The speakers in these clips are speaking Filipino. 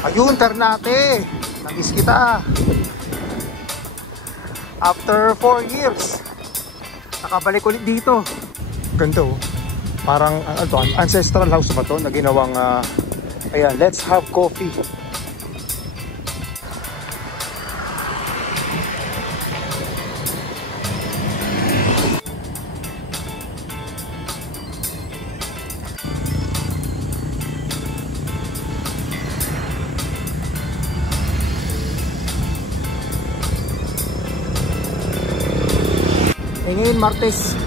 Ayun, Ternate. Namiss kita. After 4 years, nakabalik ulit dito. Ganda oh. Parang ancestral house ba to na ginawang ayan, let's have coffee. Ngayon Martes,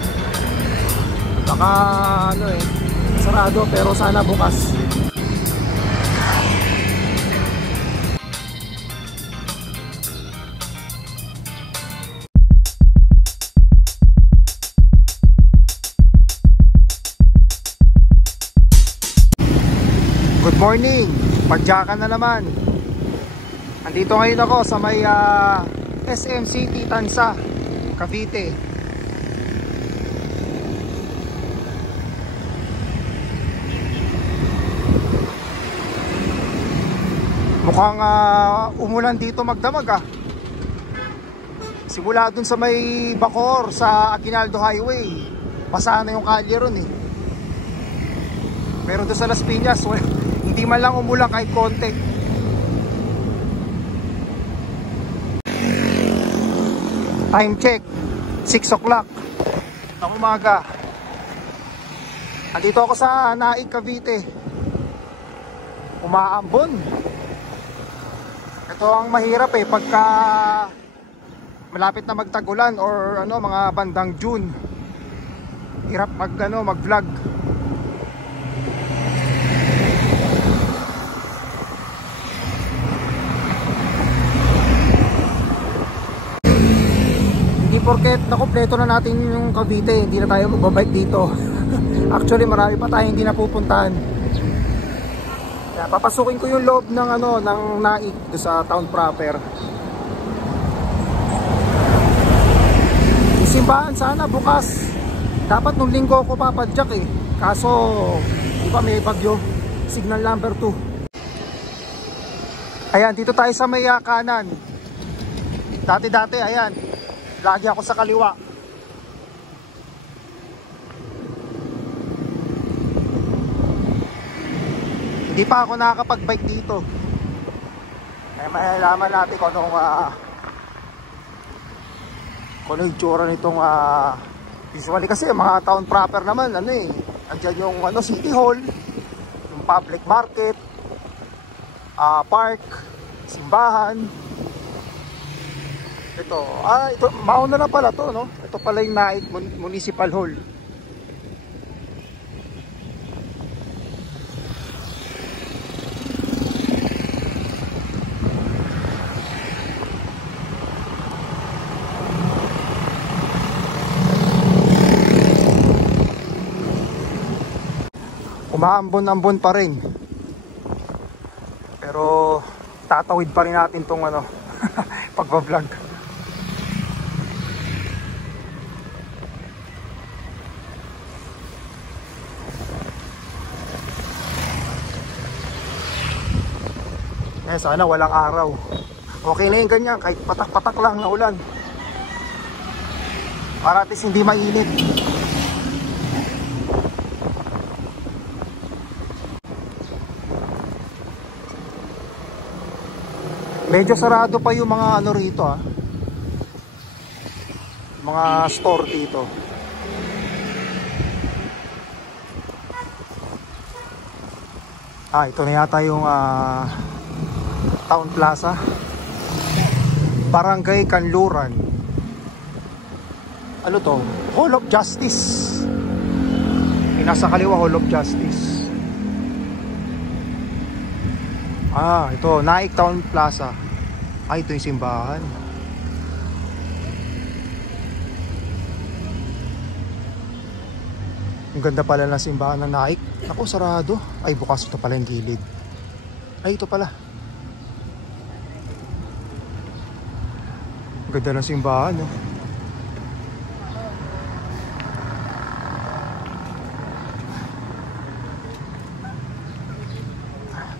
baka sarado, pero sana bukas. Good morning, pagjakan na naman. Andito ngayon ako sa may SM City Tansa, Cavite. Mukhang umulan dito magdamag Simula dun sa may Bacoor sa Aguinaldo Highway, basa na yung kalye ron eh. Pero dun sa Las Piñas, hindi man lang umulan kahit konti. Time check, 6 o'clock ng umaga. Andito ako sa Naik, Cavite. Umaambon. Ito ang mahirap pagka malapit na magtagulan or mga bandang June. Hirap mag-vlog. Hindi porket nakumpleto na natin yung Cavite, hindi na tayo magbabike dito. Actually, marami pa tayong hindi napupuntahan. Kaya papasukin ko yung loob ng ng Naik sa town proper. Yung simbahan sana bukas. Dapat nung linggo ko papadyak kaso di ba may bagyo. Signal number 2. Ayan, dito tayo sa may kanan. Dati ayan, lagi ako sa kaliwa. Hindi pa ako nakakapag-bike dito. Kaya malalaman natin kung anong itsura nitong usually kasi mga town proper naman andyan yung City Hall, yung public market, park, simbahan. Ito mauna na pala to, no? Ito pala yung Naik Municipal Hall. Umaambon-ambon pa rin. Pero tatawid pa rin natin tong pagbablog. Sana walang araw. Okay na yung ganyan, kahit patak-patak lang na ulan. Para at least hindi mainit. Medyo sarado pa yung mga rito mga store dito. Ito na yata yung Town Plaza, Barangay Kanluran. Ano to? Hall of Justice. Nasa kaliwa, Hall of Justice. Ito, Naik Town Plaza. Ito yung simbahan. Ang ganda pala ng simbahan ng Naik. Naku, sarado. Bukas ito pala yung gilid. Ito pala. Ang ganda ng simbahan, no?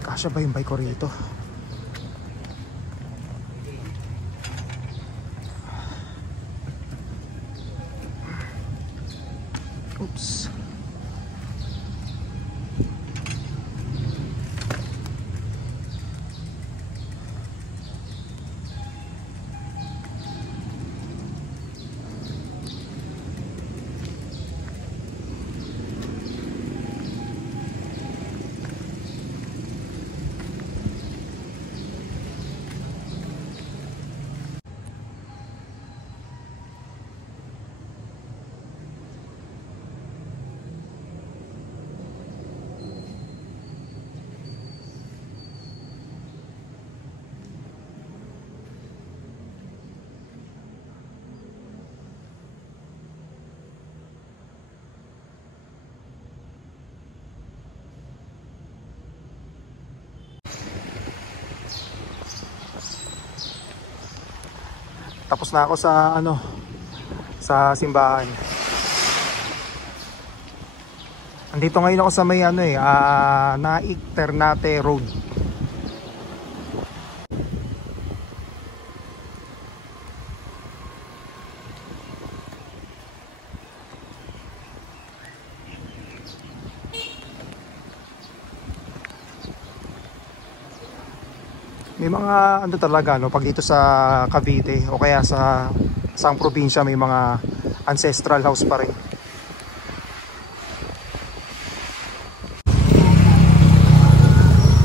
Kasya ba yung bike ko rito? Oops. Tapos na ako sa sa simbahan. Andito ngayon ako sa may Naik Ternate Road. May mga talaga pag dito sa Cavite o kaya sa isang probinsya may mga ancestral house pa rin.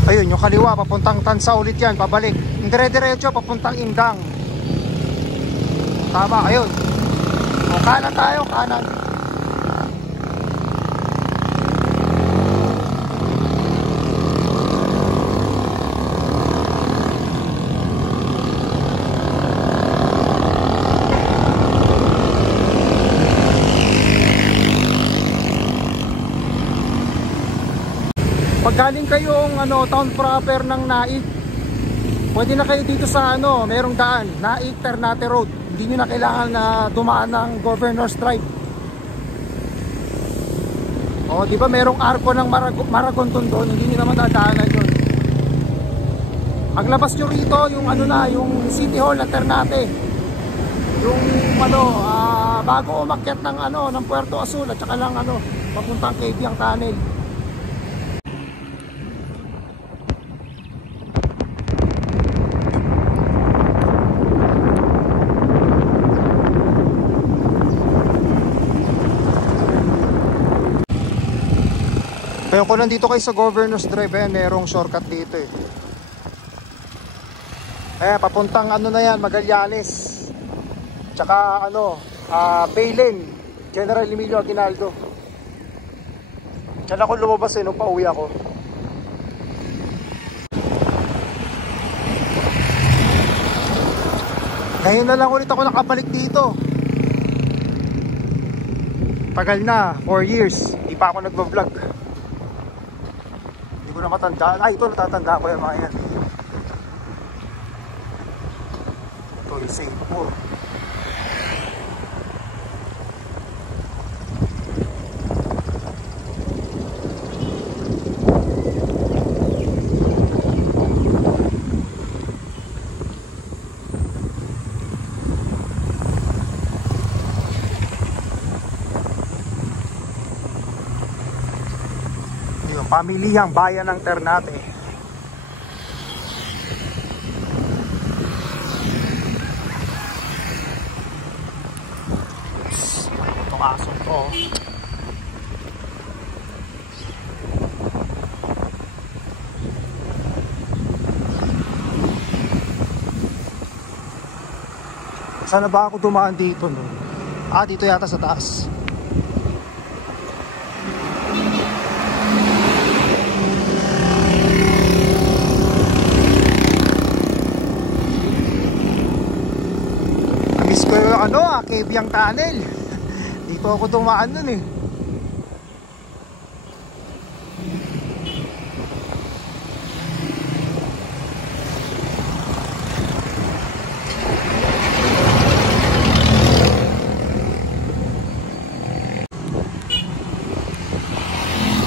Ayun, yung kaliwa papuntang Tansa ulit yan, pabalik. Dire-diretso papuntang Indang. Tama, ayun. O kanan tayo, kanan. Pag galing kayong town proper ng Naik, pwede na kayo dito sa merong daan, Naik Ternate Road. Hindi nyo na kailangan na dumaan ng Governor's Drive. O, di ba merong arko ng Maragonton doon, hindi nyo naman dadaanan yun. Paglabas nyo rito, yung yung City Hall ng Ternate. Yung bago umakyat ng Puerto Azul at saka lang papuntang Cabiang Tunnel. Kaya kung nandito kayo sa Governor's Drive, merong shortcut dito eh. Papuntang na yan, Magallanes. Tsaka Baylin, General Emilio Aguinaldo. Diyan ako lumabas nung pauwi ako. Ngayon na lang ulit ako nakabalik dito. Tagal na, 4 years. Hindi pa ako nagbablog. Hindi ko na matandaan. Ito natatanda ko yung mga yan. Ito yung St. Paul. Pamilihang bayan ng Ternate. Itong aso ko. Sana ba ako dumaan dito no? Dito yata sa taas. Cabiang Tunnel. Dito ako dumaan nun eh.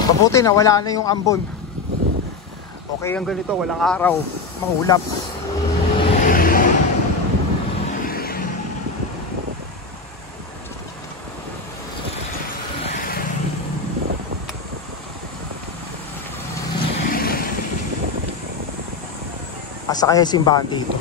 Mabuti na wala na yung ambon. Okay ang ganito, walang araw, mahulap. Asa kaya simbahan dito?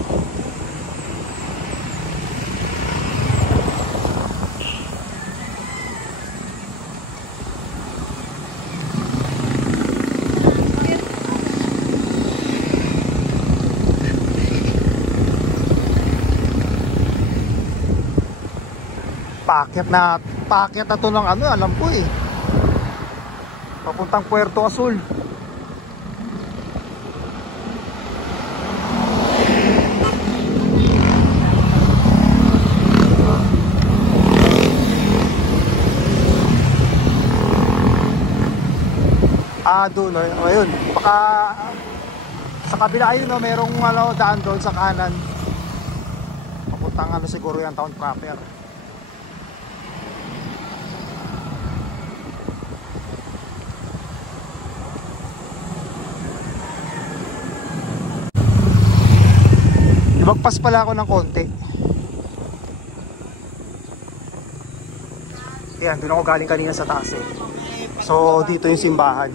Paakyat na to ng ano, alam ko eh. Papuntang Puerto Azul. Doon, ayun. Baka sa kabila ayun, no, merong ano, daan doon sa kanan. Papuntang ano siguro yung town proper. Magpas pala ako ng konti. Yan, doon ako galing kanina sa taas eh. So dito yung simbahan.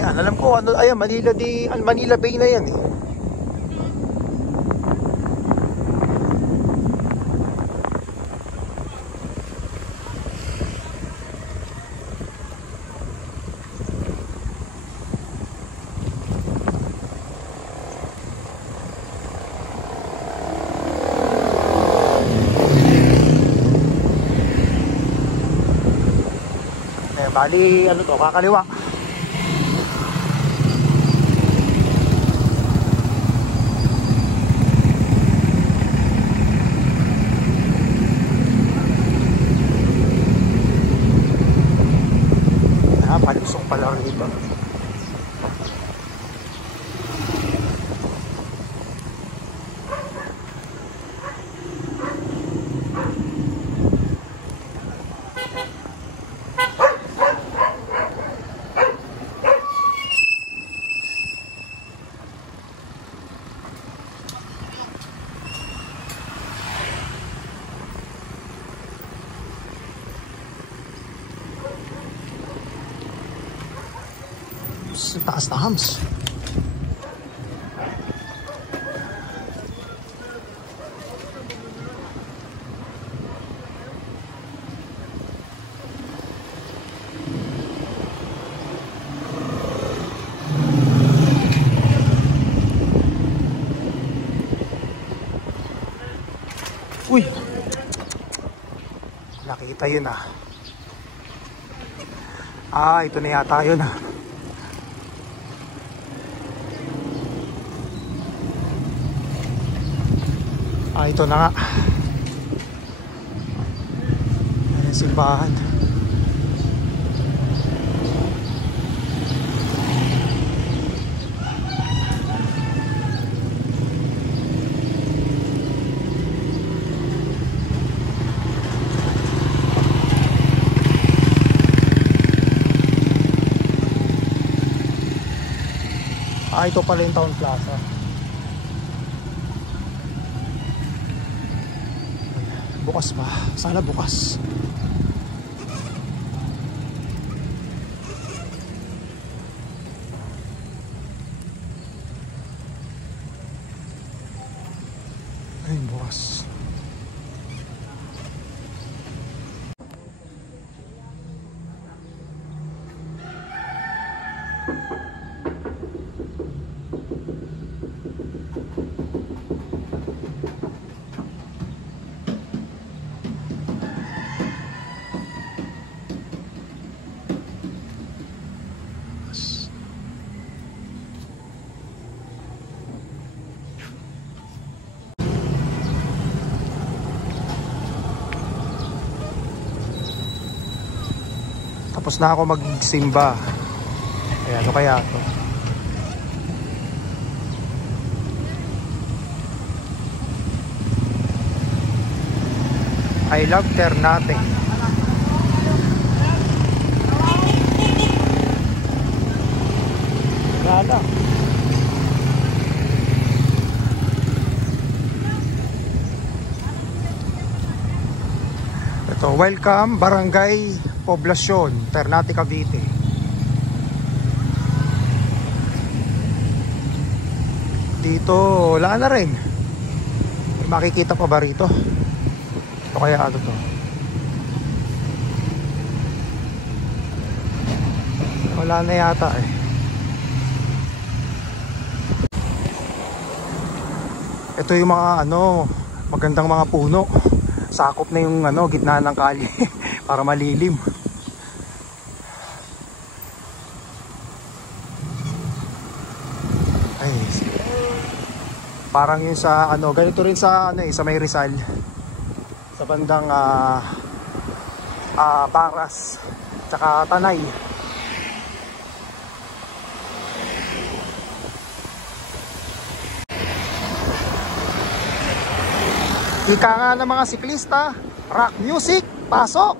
Yan, alam ko ano, ayan, Manila Bay na yan eh. Bali, ano to, kakaliwa. Palusok pala rito. Taas na hams. Uy, nakita yun ah. Ito na yata yun ah. Ito na nga. Ayan, simbahan. Ito pala yung Town Plaza. Bukas pa. Sana bukas. Ayun, bukas. Tapos na ako magsimba. Ay, ano kaya ito? I love Ternate. Lala. Ito, welcome Barangay Poblacion, Ternate, Cavite. Dito wala na rin. May makikita pa ba rito? Ito kaya ano to? Wala na yata eh. Ito yung mga ano, magandang mga puno. Sakop na yung ano, gitna ng kalye para malilim. Ay, parang yun sa ano, ganito rin sa ano sa May Rizal. Sa bandang Baras, tsaka Tanay. Ika nga ng mga siklista, rock music, pasok!